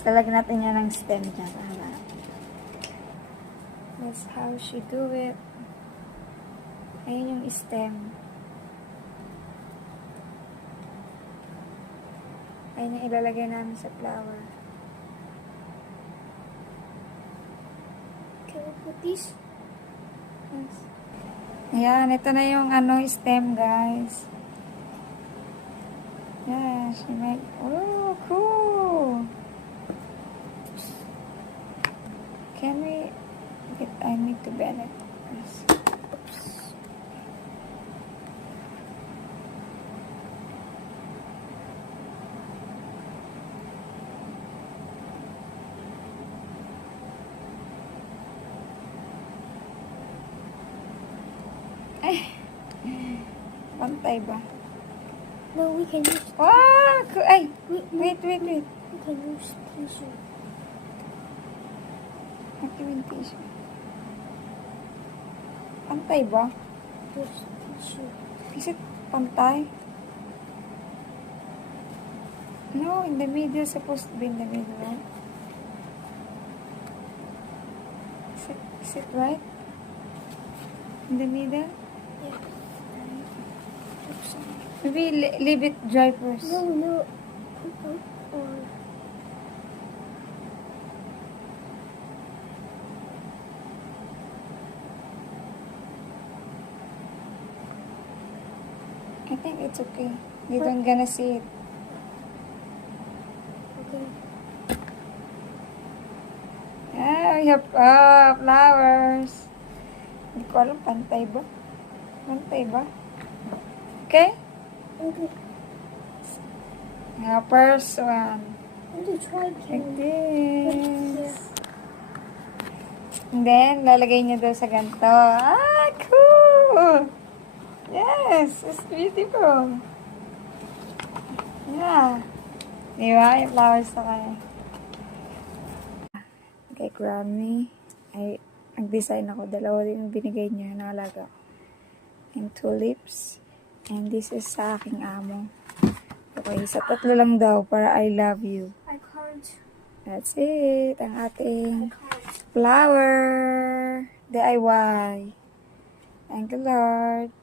Talagyan natin yan ng stem dyan. That's how she do it. Ayun yung stem. Ayun yung ilalagay namin sa flower. Can we put these? Yes. Ayan, ito na yung stem, guys. Yeah, she made... Oh, cool! Can we... I need to bend it first. Oops. Pantay ba? No, we can use. Ah! Ay! Wait. Wait. We can use tissue. Activate tissue. Pantay ba? There's tissue. Is it pantay? No, in the middle. Supposed to be in the middle, right? Is it right? In the middle? Yeah. Oops. Maybe leave it dry first. No. Or I think it's okay. You don't gonna see it. okay. Ah, we have flowers. Hindi ko alam, pantay ba? Pantay ba? Okay? Okay. First one. I'm gonna try Like to. this. And then, lalagay niyo daw sa ganito. Ah, cool! Yes, it's beautiful. Yeah. Diba? Yung flowers na kayo. Kay Grammy, ay nag-design ako. Dalawa din yung binigay niya na alaga. And tulips. And this is sa aking amo. Okay, sa tatlo lang daw para I love you. I can't. That's it. Ang ating I can't. flower DIY. Thank you, Lord.